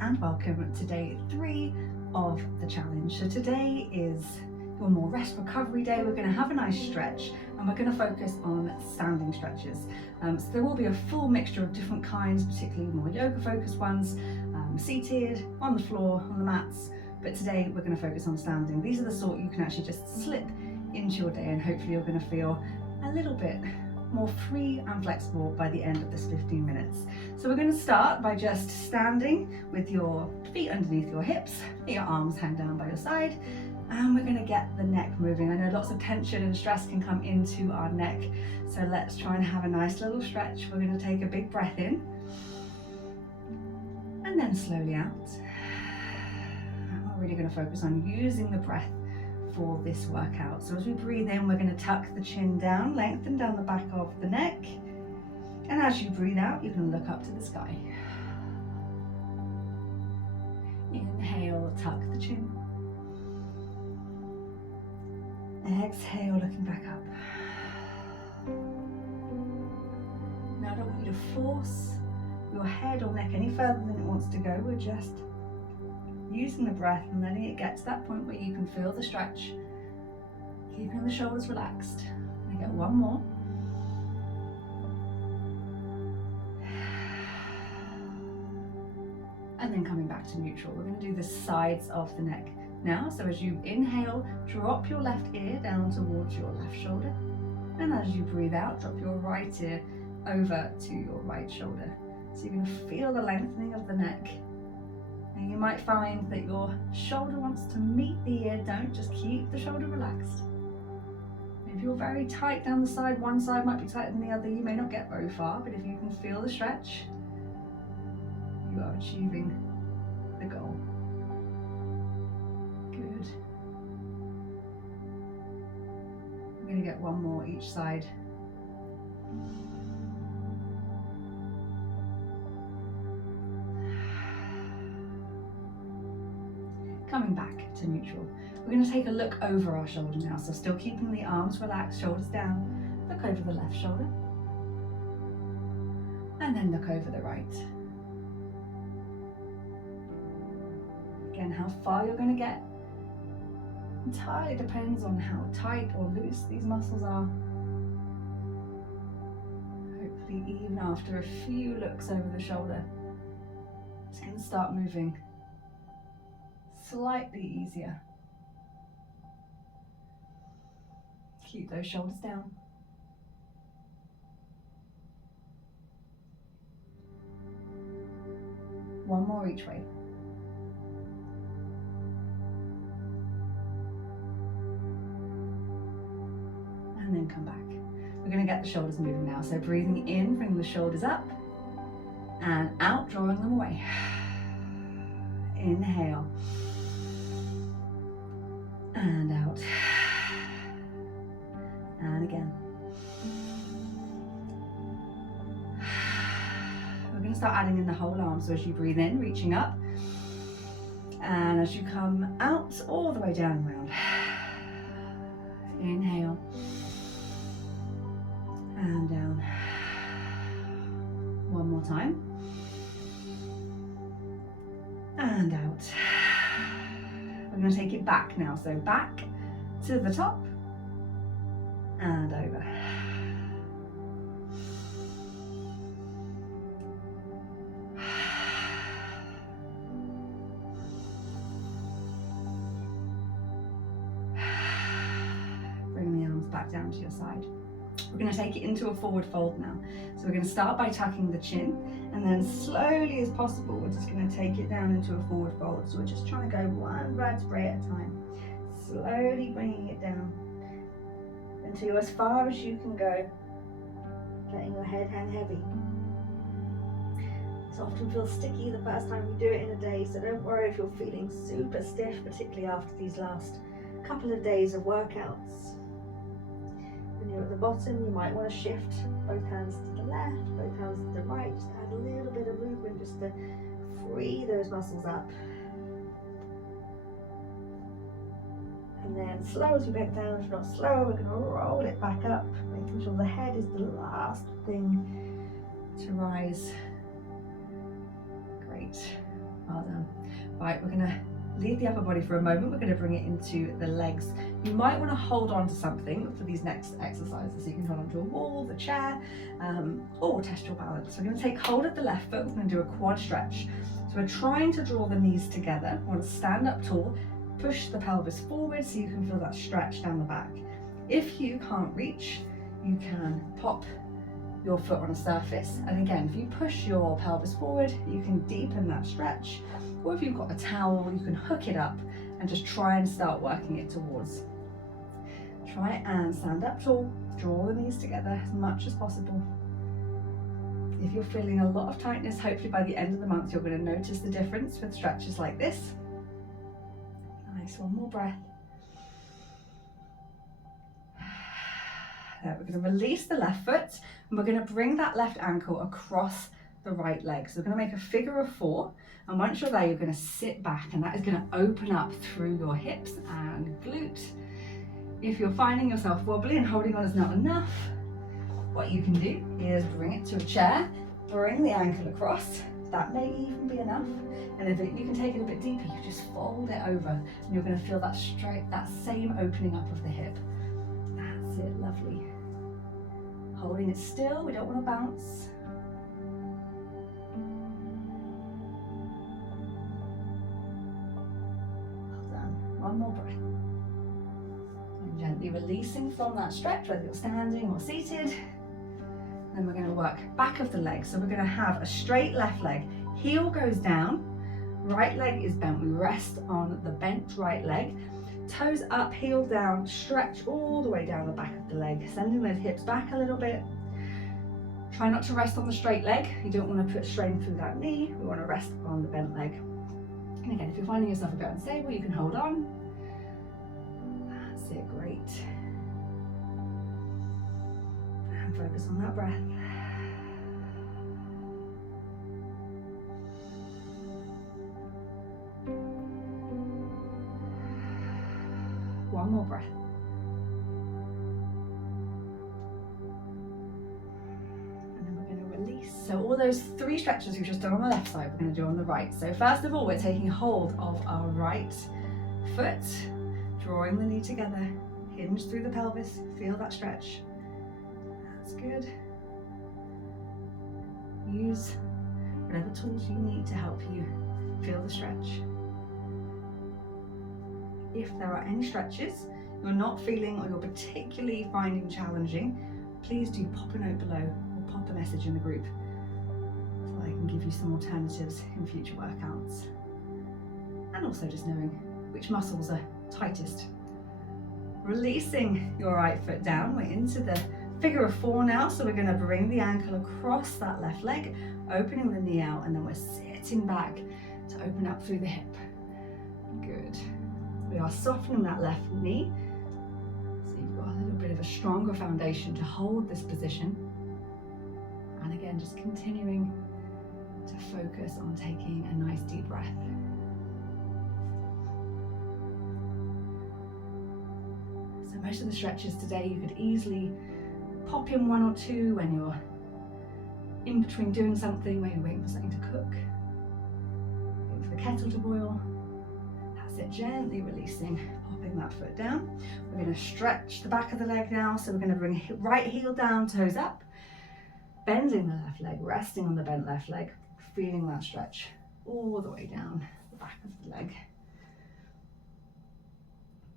and welcome to day 3 of the challenge. So today is your more rest recovery day. We're going to have a nice stretch and we're going to focus on standing stretches. So there will be a full mixture of different kinds, particularly more yoga focused ones, seated, on the floor, on the mats. But today we're going to focus on standing. These are the sort you can actually just slip into your day, and hopefully you're going to feel a little bit more free and flexible by the end of this 15 minutes. So we're going to start by just standing with your feet underneath your hips, your arms hang down by your side, and we're going to get the neck moving. I know lots of tension and stress can come into our neck, so let's try and have a nice little stretch. We're going to take a big breath in and then slowly out. And we're really going to focus on using the breath for this workout. So as we breathe in, we're going to tuck the chin down, lengthen down the back of the neck, and as you breathe out, you can look up to the sky. Inhale, tuck the chin. Exhale, looking back up. Now I don't want you to force your head or neck any further than it wants to go. We're just using the breath and letting it get to that point where you can feel the stretch, keeping the shoulders relaxed. I get one more. And then coming back to neutral. We're going to do the sides of the neck now. So as you inhale, drop your left ear down towards your left shoulder. And as you breathe out, drop your right ear over to your right shoulder. So you're going to feel the lengthening of the neck. And you might find that your shoulder wants to meet the ear. Don't, just keep the shoulder relaxed. If you're very tight down the side, one side might be tighter than the other, you may not get very far, but if you can feel the stretch, you are achieving the goal. Good. I'm going to get one more each side. Coming back to neutral. We're going to take a look over our shoulder now. So still keeping the arms relaxed, shoulders down. Look over the left shoulder. And then look over the right. Again, how far you're going to get entirely depends on how tight or loose these muscles are. Hopefully even after a few looks over the shoulder, it's going to start moving slightly easier. Keep those shoulders down. One more each way. And then come back. We're going to get the shoulders moving now. So breathing in, bring the shoulders up, and out, drawing them away. Inhale. And out. And again. We're going to start adding in the whole arm. So as you breathe in, reaching up. And as you come out, all the way down and round. Inhale. And down. One more time. And out. We're going to take it back now. So back to the top and over. Bring the arms back down to your side. We're going to take it into a forward fold now. So we're going to start by tucking the chin, and then slowly as possible, we're just going to take it down into a forward fold. So we're just trying to go one vertebrae at a time. Slowly bringing it down until as far as you can go, letting your head hang heavy. This often feels sticky the first time you do it in a day, so don't worry if you're feeling super stiff, particularly after these last couple of days of workouts. When you're at the bottom, you might want to shift both hands to the left, both hands to the right, just add a little bit of movement just to free those muscles up. And then slow as we bend down, if not slower, we're going to roll it back up, making sure the head is the last thing to rise. Great. Well done. Right, we're gonna leave the upper body for a moment. We're gonna bring it into the legs. You might wanna hold on to something for these next exercises. So you can hold onto a wall, the chair, or test your balance. So we're gonna take hold of the left foot. We're gonna do a quad stretch. So we're trying to draw the knees together. We wanna stand up tall, push the pelvis forward so you can feel that stretch down the back. If you can't reach, you can pop your foot on a surface. And again, if you push your pelvis forward, you can deepen that stretch. Or if you've got a towel, you can hook it up and just try and start working it towards. Try and stand up tall, draw the knees together as much as possible. If you're feeling a lot of tightness, hopefully by the end of the month, you're going to notice the difference with stretches like this. Nice, one more breath. There, we're going to release the left foot and we're going to bring that left ankle across the right leg. So we're going to make a figure of 4, and once you're there, you're going to sit back, and that is going to open up through your hips and glute. If you're finding yourself wobbly and holding on is not enough, what you can do is bring it to a chair, bring the ankle across. That may even be enough, and if you can take it a bit deeper, you just fold it over, and you're going to feel that that same opening up of the hip. That's it, lovely. Holding it still, we don't want to bounce. One more breath. And gently releasing from that stretch, whether you're standing or seated. Then we're going to work back of the leg. So we're going to have a straight left leg. Heel goes down, right leg is bent. We rest on the bent right leg. Toes up, heel down, stretch all the way down the back of the leg, sending those hips back a little bit. Try not to rest on the straight leg. You don't want to put strain through that knee. We want to rest on the bent leg. And again, if you're finding yourself a bit unstable, you can hold on. That's it, great. And focus on that breath. One more breath. So all those 3 stretches we've just done on the left side, we're going to do on the right. So first of all, we're taking hold of our right foot, drawing the knee together, hinge through the pelvis, feel that stretch. That's good. Use whatever tools you need to help you feel the stretch. If there are any stretches you're not feeling or you're particularly finding challenging, please do pop a note below or pop a message in the group. I can give you some alternatives in future workouts. And also just knowing which muscles are tightest. Releasing your right foot down, we're into the figure of 4 now, so we're going to bring the ankle across that left leg, opening the knee out, and then we're sitting back to open up through the hip. Good. We are softening that left knee, so you've got a little bit of a stronger foundation to hold this position. And again, just continuing to focus on taking a nice deep breath. So most of the stretches today, you could easily pop in 1 or 2 when you're in between doing something, when you're waiting for something to cook, waiting for the kettle to boil. That's it, gently releasing, popping that foot down. We're going to stretch the back of the leg now, so we're going to bring right heel down, toes up, bending the left leg, resting on the bent left leg, feeling that stretch all the way down the back of the leg.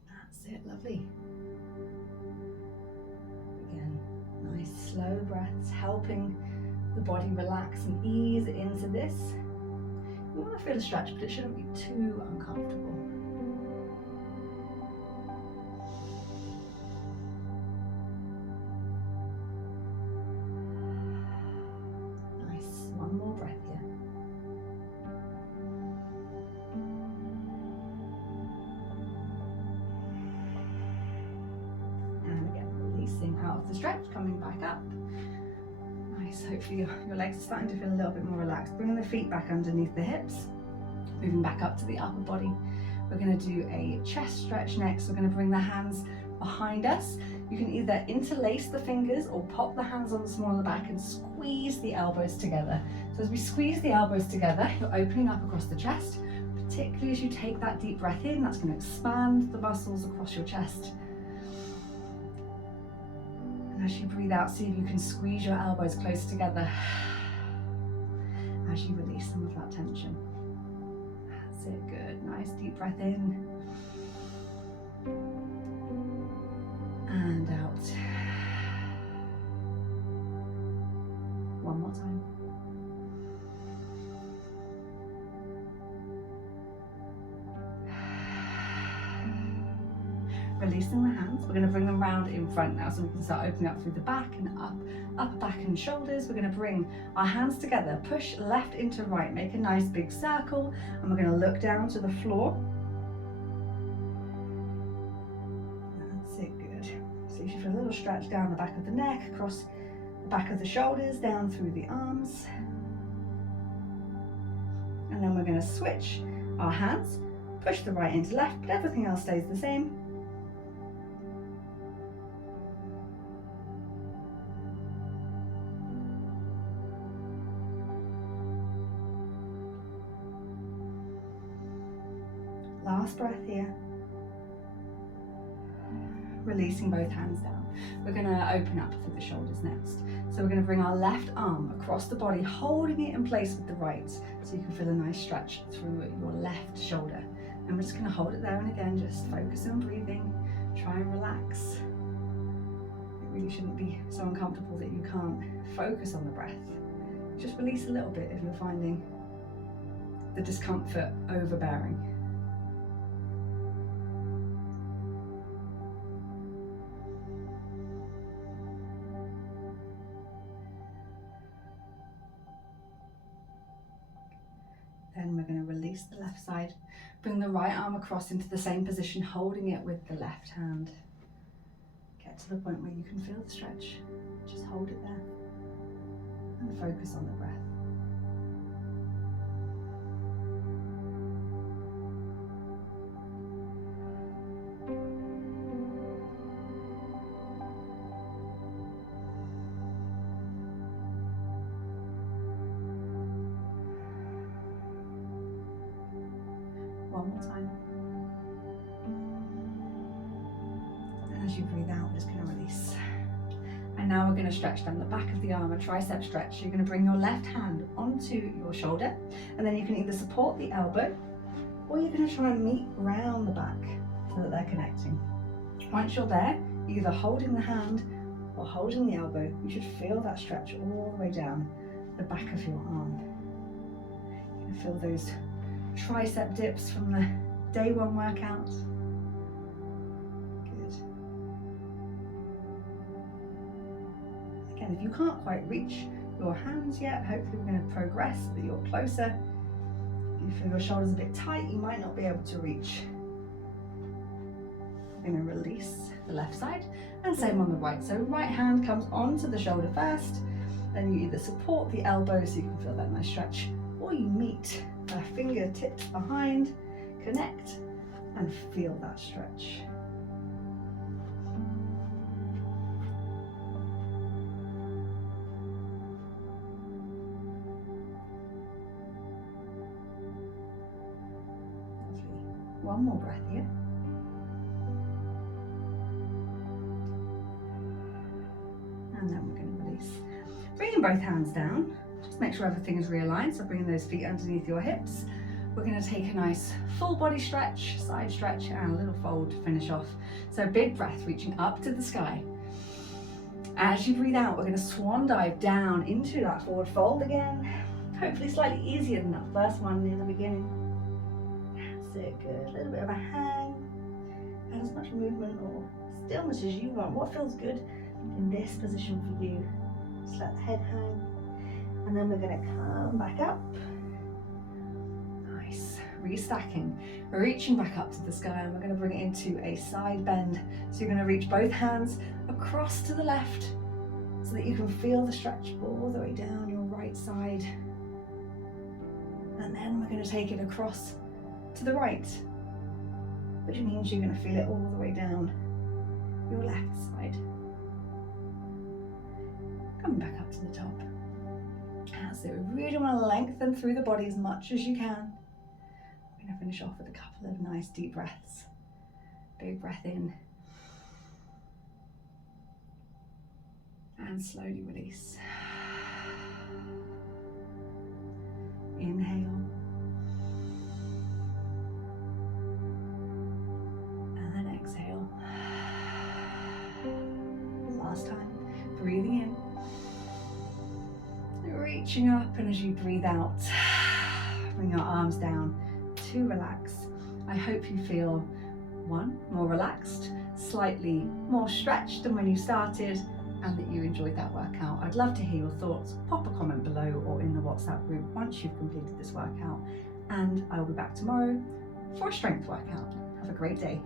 That's it, lovely. Again, nice slow breaths, helping the body relax and ease into this. You want to feel a stretch, but it shouldn't be too uncomfortable. One more breath here. And again, releasing out of the stretch, coming back up. Nice, hopefully your legs are starting to feel a little bit more relaxed. Bringing the feet back underneath the hips, moving back up to the upper body. We're going to do a chest stretch next. We're going to bring the hands behind us. You can either interlace the fingers or pop the hands on the small of the back and squeeze the elbows together. So as we squeeze the elbows together, you're opening up across the chest, particularly as you take that deep breath in. That's going to expand the muscles across your chest. And as you breathe out, see if you can squeeze your elbows close together as you release some of that tension. That's it, good. Nice deep breath in and out. One more time. Releasing the hands, we're going to bring them round in front now, so we can start opening up through the back and up, upper back and shoulders. We're going to bring our hands together, push left into right, make a nice big circle, and we're going to look down to the floor. That's it, good. So you should feel a little stretch down the back of the neck, across the back of the shoulders, down through the arms. And then we're going to switch our hands, push the right into left, but everything else stays the same. Last breath here. Releasing both hands down. We're going to open up through the shoulders next. So we're going to bring our left arm across the body, holding it in place with the right, so you can feel a nice stretch through your left shoulder. And we're just going to hold it there, and again, just focus on breathing. Try and relax. It really shouldn't be so uncomfortable that you can't focus on the breath. Just release a little bit if you're finding the discomfort overbearing. Then we're going to release the left side, bring the right arm across into the same position, holding it with the left hand. Get to the point where you can feel the stretch. Just hold it there and focus on the breath. One more time. And as you breathe out, we're just going to release. And now we're going to stretch down the back of the arm, a tricep stretch. You're going to bring your left hand onto your shoulder, and then you can either support the elbow, or you're going to try and meet round the back so that they're connecting. Once you're there, either holding the hand or holding the elbow, you should feel that stretch all the way down the back of your arm. You can feel those tricep dips from the day one workout. Good. Again, if you can't quite reach your hands yet, hopefully we're going to progress so that you're closer. If you feel your shoulders a bit tight, you might not be able to reach. We're going to release the left side, and same on the right. So right hand comes onto the shoulder first, then you either support the elbow so you can feel that nice stretch, or you meet fingertips behind, connect, and feel that stretch. One more breath here. And then we're going to release. Bringing both hands down. Just make sure everything is realigned, so bringing those feet underneath your hips. We're going to take a nice full body stretch, side stretch, and a little fold to finish off. So big breath, reaching up to the sky. As you breathe out, we're going to swan dive down into that forward fold again. Hopefully slightly easier than that first one in the beginning. That's it, good. A little bit of a hang, and as much movement or stillness as you want. What feels good in this position for you? Just let the head hang. And then we're going to come back up. Nice. Restacking. We're reaching back up to the sky, and we're going to bring it into a side bend. So you're going to reach both hands across to the left so that you can feel the stretch all the way down your right side. And then we're going to take it across to the right, which means you're going to feel it all the way down your left side. Coming back up to the top. That's it. We really want to lengthen through the body as much as you can. We're going to finish off with a couple of nice deep breaths. Big breath in. And slowly release. Inhale. And then exhale. Last time. Breathing in. Reaching up, and as you breathe out, bring your arms down to relax. I hope you feel, one, more relaxed, slightly more stretched than when you started, and that you enjoyed that workout. I'd love to hear your thoughts. Pop a comment below or in the WhatsApp group once you've completed this workout, and I will be back tomorrow for a strength workout. Have a great day.